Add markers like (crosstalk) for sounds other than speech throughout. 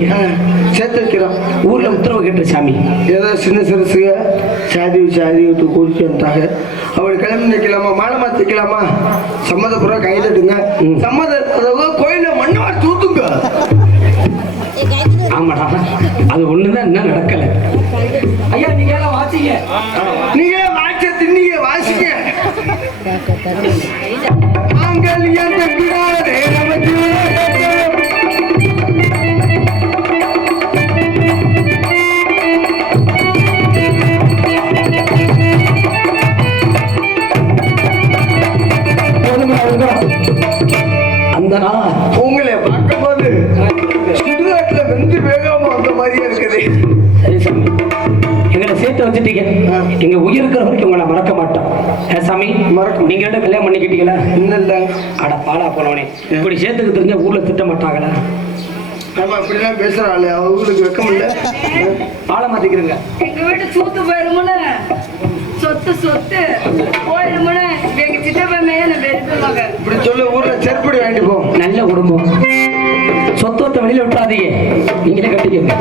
சொன்னீங்க சேர்த்து வைக்கிறோம் ஊர்ல உத்தரவு கேட்ட சாமி. ஏதோ சின்ன சிறுசுக சாதி சாதி வந்துட்டாங்க. அவள் கிளம்பி நிற்கலாமா மாலை மாற்றிக்கலாமா சம்மதப்புறம் கை தட்டுங்க. சம்மத அதாவது கோயில மண்ணை தூத்துங்க. ஆமாடா. அது ஒண்ணுதான் இன்னும் நடக்கல. ஐயா நீங்க எல்லாம் வாசிங்க. நீங்க வாய்ச்ச தின்னீங்க வாசிங்க. இப்படி சேர்த்துக்கு தெரிஞ்ச ஊர்ல திட்ட மாட்டாங்களா? நம்ம அப்படிலாம் பேசுறாள் அவங்களுக்கு வெக்கம் இல்ல பாலை மாத்திக்கிறங்க. எங்க வீட்டு சூத்து போயிருமுன்னு. சொத்து சொத்து போயிருமுன்னு. எங்க சித்தப்பா மேல வெறுப்புவாங்க இப்படி சொல்ல ஊர்ல செருப்படி வேண்டி போ. நல்ல குடும்பம். சொத்துவத்தை வெளியில விட்டுறாதீங்க. நீங்களே கட்டிக்கங்க.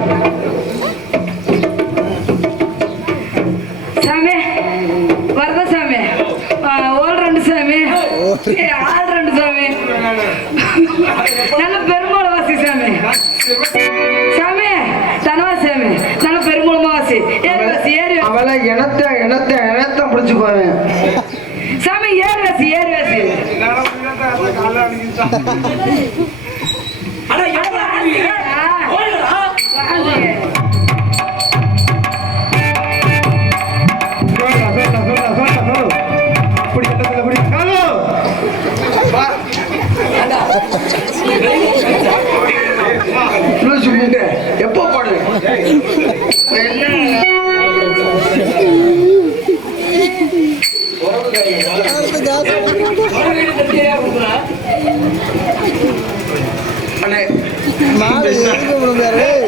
முண்டை எப்போ போடு என்ன அண்ணே மிஸ்டர்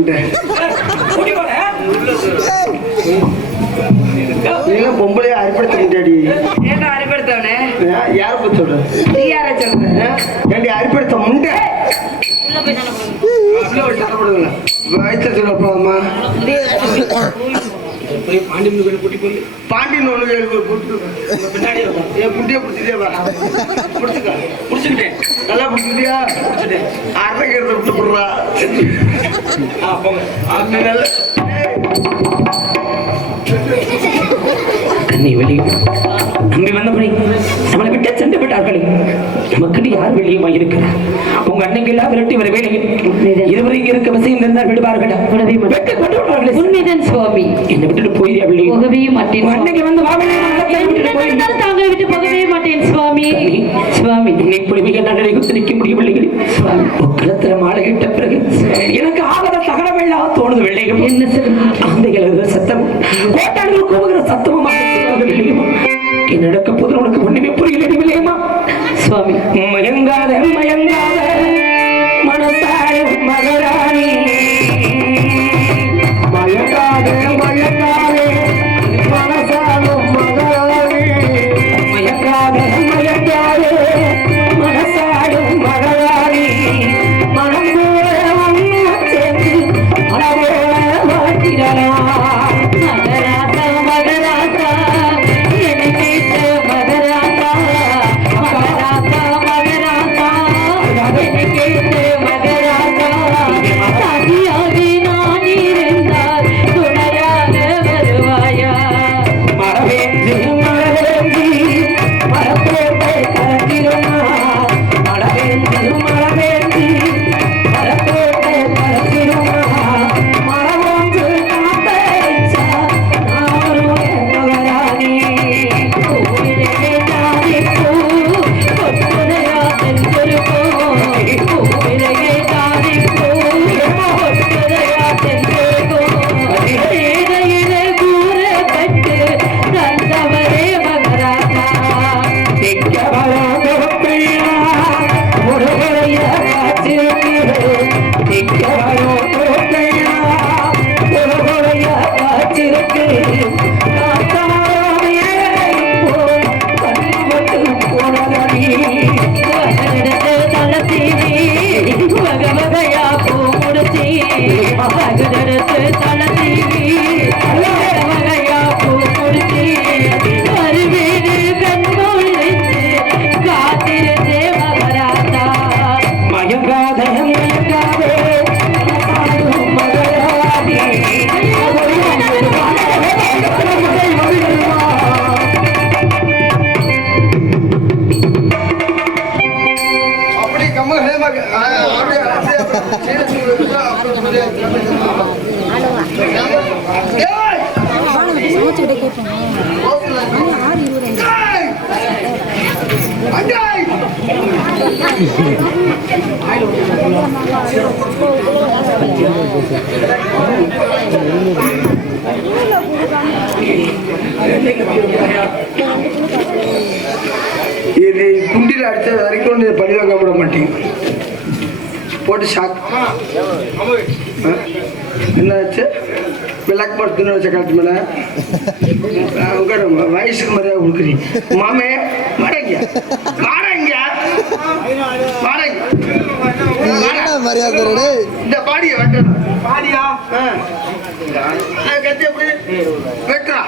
போங்க. நீலாம் பொம்பளையா அரிப்படுத்த முடியாடி ஏன்டா அடிப்படுத்தவனே யார பத்தி சொல்ற? நீ யாரை சொல்ற? அரிப்படுத்த முண்டை? போலாமா? போய் பாண்டியன் பேர் போட்டு பின்னாடி. என் புண்டிய பிடிச்சிட்டே வா. பிடிச்சுக்க முடிச்சுட்டேன் நல்லா முடிச்சுட்டியா முடிச்சுட்டேன் அரைக்கிறத விட்டு போடுறா ஆ, போங்க. அது நல்ல கண்ணி வெளியே நம்பி வந்தபடி நம்மளை விட்டு சென்று விட்டார்களே. நமக்கு யார் வெளியுமா இருக்கிறார் உங்க அன்னைக்கு எல்லாம் விரட்டி வர வேலையில் இருவரும் இங்க இருக்க விஷயம் இருந்தால் விடுவார்களா? உண்மைதான் சுவாமி. என்னை விட்டுட்டு போயிரு அப்படி போகவே மாட்டேன் அன்னைக்கு வந்து தாங்களை விட்டு போகவே மாட்டேன் சுவாமி. சுவாமி என்னை மிக நன்றி நிற்க முடியவில்லை உக்கலத்துல மாலை இட்ட பிறகு எனக்கு ஆகத சகலமெல்லாம் தோணுது வெள்ளையும் என்ன சொல்லுங்க? அந்த சத்தம். இது குண்டில் அடிச்ச வரைக்கும் நீ பழி வாங்க விட மாட்டேங்க போட்டு ஷாக் என்னாச்சு விளக்கு படுத்துன்னு வச்ச காட்டு மேல? உங்க வயசுக்கு மரியாதை கொடுக்குறீங்க. மாமே வாடங்க மரியாதை டேய்? இந்த பாடிய வெட்டணும். பாடியா? கத்தி எப்படி? வெட்டுறா.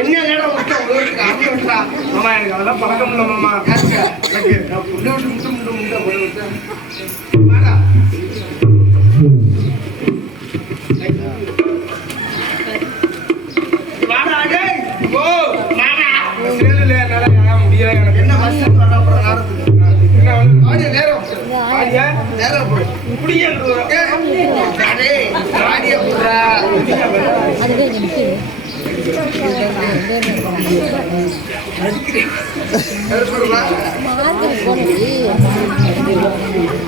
என்ன நேரம் விட்டா உங்களுக்கு அப்படி வெட்டுறா மாமா எனக்கு அதெல்லாம் பழக்கம் இல்லை மாமா. நான் புண்ணு விட்டு முட்டு முட்டு முட்டை போய் விட்டேன் வாடா. வாடா, டேய். ஓ,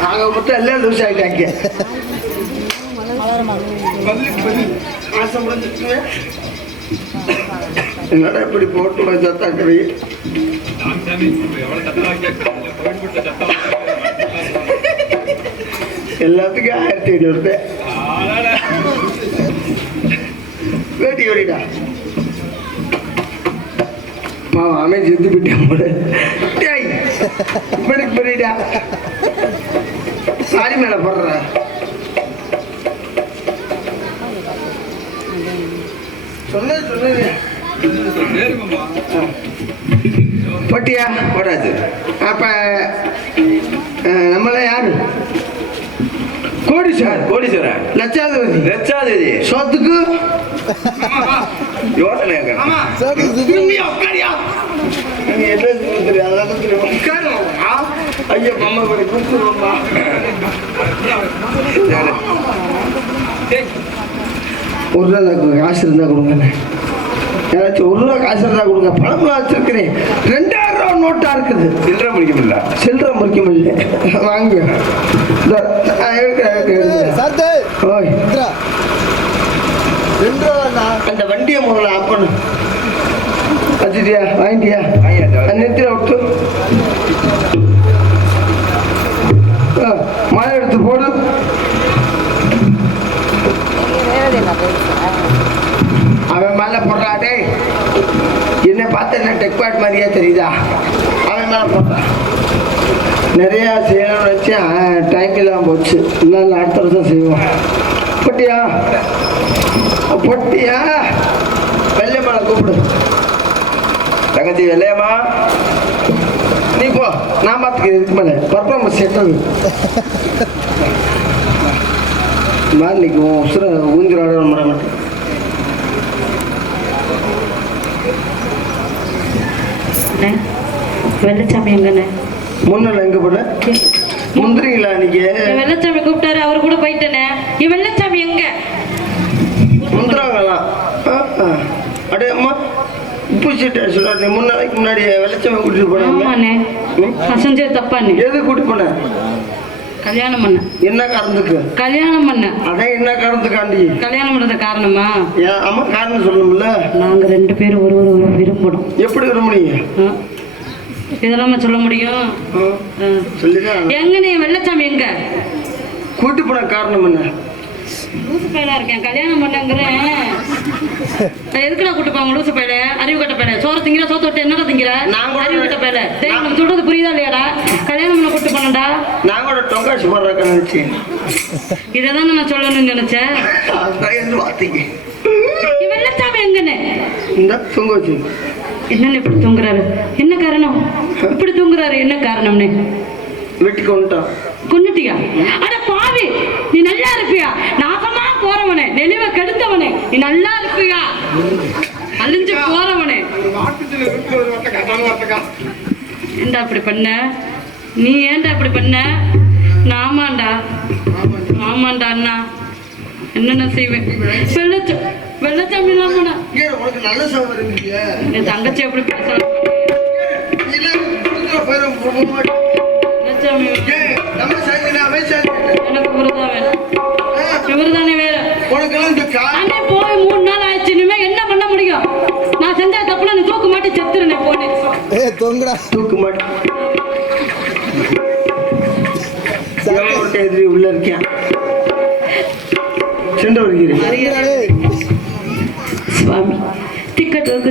ஆக மொத்தம் எல்லாம் லூஸ் ஆயிட்டாங்க என்னடா இப்படி போட்டு வச்சா தக்கறி எல்லாத்துக்கும் ஆயிரத்தி ஐநூறு ரூபாய். வேட்டி வரீடா பாவம் அவன் செத்து போயிட்டான் போல. டேய் இப்படிக்கு பண்ணிடா. சாரி மேல போடுற. சொன்னது சொன்னது. போட்டியா? போடாது. அப்ப நம்மள யாரு? கோடீஸ்வரர். கோடீஸ்வரன் லட்சாதிபதி. லட்சாதிபதி. சொத்துக்கு? யோசனை ஐயோ அம்மா கூட கூப்பிடுவோம்மா ஒரு ரூபா தான் காசு இருந்தா கொடுங்க. ஏதாச்சும் ஒரு ரூபா காசு இருந்தா கொடுங்க. பணம்லாம் வச்சிருக்கிறேன். ரெண்டாயிரம் ரூபா நோட்டா இருக்குது. சில்லறை முடிக்கல சில்லறை முறிக்க முடியல வாங்க. அந்த வண்டியை முதல்ல ஆஃப் பண்ணு. வச்சுட்டியா? வாங்கிட்டியா? நெத்தில விட்டு. ஆ, மாலை எடுத்து போடு. அவன் மேல போடுறா டேய். என்ன பார்த்து என்ன டெக்பாட் மாதிரியே தெரியுதா? அவன் மேல போடுறான் நிறைய செய்யணும்னு வச்சு டைம் இல்லாமல் போச்சு. இல்லை இல்லை அடுத்த வருஷம் செய்வோம். பொட்டியா? பொட்டியா? வெள்ளையம்மா கூப்பிடு. தங்கச்சி வெள்ளையம்மா. நீ போ. நான் பார்த்துக்கிறேன் இதுக்கு மேலே. பர்ஃபார்மன்ஸ் எட்டது இன்னைக்கு உசுர ஊந்திராட விட மாட்டேன். அண்ணே, வெள்ளச்சாமி எங்கண்ணே? முன்னால் எங்கே போன முந்திரிங்களா என் வெள்ளச்சாமி கூப்பிட்டாரு அவர் கூட போயிட்டேனே. என் வெள்ளச்சாமி எங்க? முந்திராங்களாம். அடே அம்மா உப்பு சீட்டை சொல்லாது மூணு நாளைக்கு முன்னாடி வெளிச்சமே கூட்டிட்டு போனாங்க. செஞ்சது தப்பாண்ணே. எது கூட்டி போன? கல்யாணம் பண்ண என்ன காரணத்துக்கு? கல்யாணம் பண்ண அதான் என்ன காரணத்துக்காண்டி? கல்யாணம் பண்றது காரணமா? அம்மா காரணம் சொல்லணும்ல? நாங்க ரெண்டு பேரும் ஒரு ஒரு விரும்பணும். எப்படி விரும்புனீங்க. இதெல்லாம் சொல்ல முடியும்? எங்கண்ணே வெள்ளச்சாமி எங்க? கூட்டி போன காரணம் என்ன? லூசு பையலா இருக்கேன். கல்யாணம் பண்ணங்கிறேன். (laughs) எதுக்குடா கூட்டு போவாங்க லூசு பையல அறிவு கட்ட பையல. சோறு திங்கிற சோத்து விட்டு என்னடா திங்கிற? நான் கூட- அறிவு கட்ட பையல. நம்ம சொல்றது புரியுதா இல்லையாடா? கல்யாணம் பண்ண கூட்டு போனடா நான் கூட டொங்காசி போடுறக்க நினைச்சேன். இதைதான் நான் சொல்லணும்னு நினைச்சேன். இவன் வெள்ளச்சாமி எங்கன்னு இந்த தொங்க என்னன்னு இப்படி தூங்குறாரு? என்ன காரணம்? இப்படி தூங்குறாரு என்ன காரணம்னு? வீட்டுக்கு வந்துட்டான் கொன்னுட்டியா? அட பாவி நீ நல்லா இருப்பியா? நாசமா போறவனே நெளிவ கெடுத்தவனே நீ நல்லா இருப்பியா? அழிஞ்சு போறவனே. ஏண்டா அப்படி பண்ண? நீ ஏன்டா அப்படி பண்ண? நாமாண்டா. ஆமாண்டா அண்ணா. என்னென்ன செய்வேன்? வெள்ளச்ச வெள்ளச்சாமி உனக்கு நல்ல இல்லையா. என் தங்கச்சி எப்படி பேசுறான் இல்ல குடுக்குற போயிரும் போக மாட்டேன் வெள்ளச்சாமி ஏய், நம்ம சேர்ந்து நான் அமைச்சர் எனக்கு இவருதான் வேணும் இவருதானே வேற உனக்கெல்லாம் இந்த கா அண்ணே போய் மூணு நாள் ஆயிடுச்சு இனிமே என்ன பண்ண முடியும்? நான் செஞ்ச தப்புல நீ தூக்கு மாட்டி செத்துருனே போனே. ஏய் தொங்குடா. தூக்க எதிரி உள்ள இருக்கேன் சென்று வருகிறேன்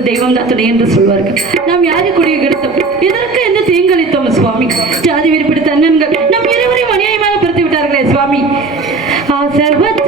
தெய்வம் தான் என்று சொல்வார்கள். நாம் யாரை கொடிய கெடுத்தோம்? எதற்கு என்ன தீங்களித்தோம் சுவாமி? ஜாதி விருப்பிடித்த அண்ணன்கள் நம் இருவரையும் அநியாயமாக பிரித்து விட்டார்களே சுவாமி. ஆசர்வத்தே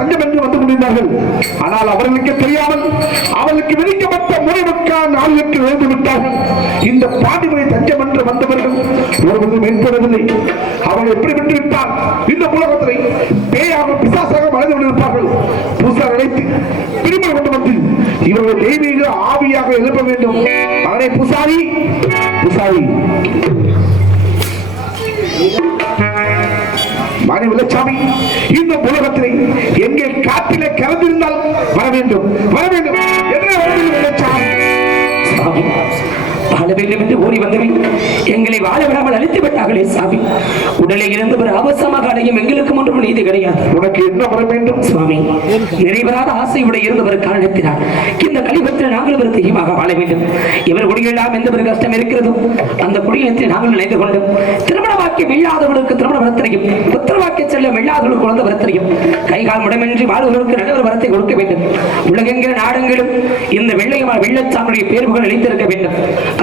தங்கம் என்று வந்து முடிந்தார்கள். ஆனால் அவர்களுக்கு தெரியாமல் அவர்களுக்கு விதிக்கப்பட்ட முறைவுக்கான நாளுக்கு விழுந்து விட்டார்கள். இந்த பாண்டிமனை தஞ்சம் என்று வந்தவர்கள் ஒருவரும் மென்படவில்லை அவர்கள் எப்படி விட்டு இந்த உலகத்திலே பேயாக பிசாசாக வளர்ந்து கொண்டிருப்பார்கள். புதுசாக நினைத்து திரும்ப கொண்டு வந்து இவர்கள் தெய்வீக ஆவியாக எழுப்ப வேண்டும். அவனை புசாரி புசாரி. மாணவ சாமி. இந்த உலகத்திலே எங்கே காட்டிலே கலந்திருந்தால் வர வேண்டும் வர வேண்டும். என்ன சாமி வேண்டும் என்று ஓடி வந்தவை. எங்களை வாழ விடாமல் அழித்து விட்டார்களே சாமி. உடலை இழந்தவர் அவசரமாக அடையும் எங்களுக்கு ஒன்றும் நீதி கிடையாது. உனக்கு என்ன வர வேண்டும்? சுவாமி நிறைவேறாத ஆசையுடைய இருந்தவர் காரணத்தினால் இந்த கலிபத்தில் நாங்கள் ஒரு தெய்வமாக வாழ வேண்டும். இவர் குடியெல்லாம் எந்த ஒரு கஷ்டம் இருக்கிறதோ அந்த குடியினத்தில் நாங்கள் நினைந்து கொண்டும். திருமண வாக்கியம் இல்லாதவர்களுக்கு திருமண வரத்தினையும் புத்திர வாக்கிய செல்லும் இல்லாதவர்களுக்கு குழந்தை வரத்தினையும் கைகால் முடமின்றி வாழ்வதற்கு நல்ல ஒரு வரத்தை கொடுக்க வேண்டும். உலகெங்கிற நாடெங்கிலும் இந்த வெள்ளையமான வெள்ளச்சாமியுடைய பேர்வுகள் நிலைத்திருக்க வேண்டும்.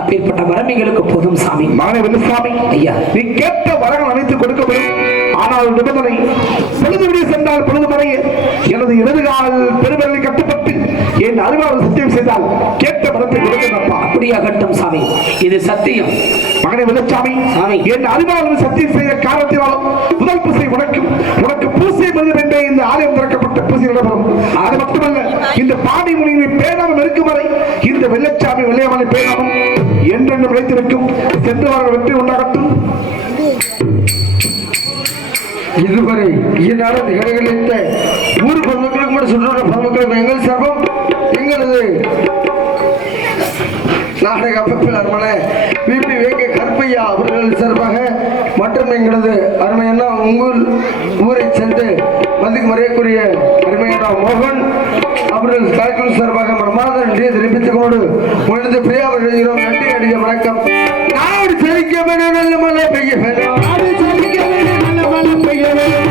அப்பேற்பட்ட வரம் எங்களுக்கு போதும் சாமி. மகனே வெள்ளசாமி ஐயா. நீ கேட்ட வரங்கள் அனைத்து கொடுக்கப்படும். ஆனால் நிபந்தனை பொழுது விடிய சென்றால் பொழுது மறைய எனது இடதுகால் பெருவிரலை கட்டுப்பட்டு என் அறிவாளர் சத்தியம் செய்தால் கேட்ட வரத்தை கொடுக்கிறப்பா அப்படியாகட்டும் சாமி. இது சத்தியம். மகனே வெள்ளச்சாமி சாமி. என் அறிவாளர் சத்தியம் செய்த காரணத்தினாலும் முதல் பூசை உனக்கும் உனக்கு பூசை மனிதன் என்றே இந்த ஆலயம் திறக்கப்பட்ட பூசை நடைபெறும் அது மட்டுமல்ல இந்த பாடி முனிவை பேராமல் இருக்கும் வரை இந்த வெள்ளச்சாமி வெள்ளையமலை பேராமல் என்றென்று பிழைத்திருக்கும் சென்று வர வெற்றி உண்டாகட்டும். இதுவரை ஈனாட நிகழ்களித்த ஊர் பொதுமக்களுக்கு மட்டும் சுற்றுலா பொதுமக்களுக்கு எங்கள் சர்வம் எங்களது நாடக அமைப்பில் அருமான பிபி வேங்க கற்பையா அவர்கள் சார்பாக மற்றும் எங்களது அருமையான உங்கள் ஊரை சென்று மதிக்கு மறையக்கூடிய அருமையான மோகன் அவர்கள் கலைக்குழு சார்பாக மனமார்ந்த நன்றியை தெரிவித்துக் கொண்டு உங்களது பிரியா அவர்கள் நன்றி அடிக்க வணக்கம். நாடு செழிக்க வேணும் நல்ல மழை பெய்ய வேணும் நாடு செழிக்க வேணும் நல்ல மழை பெய்ய வேணும்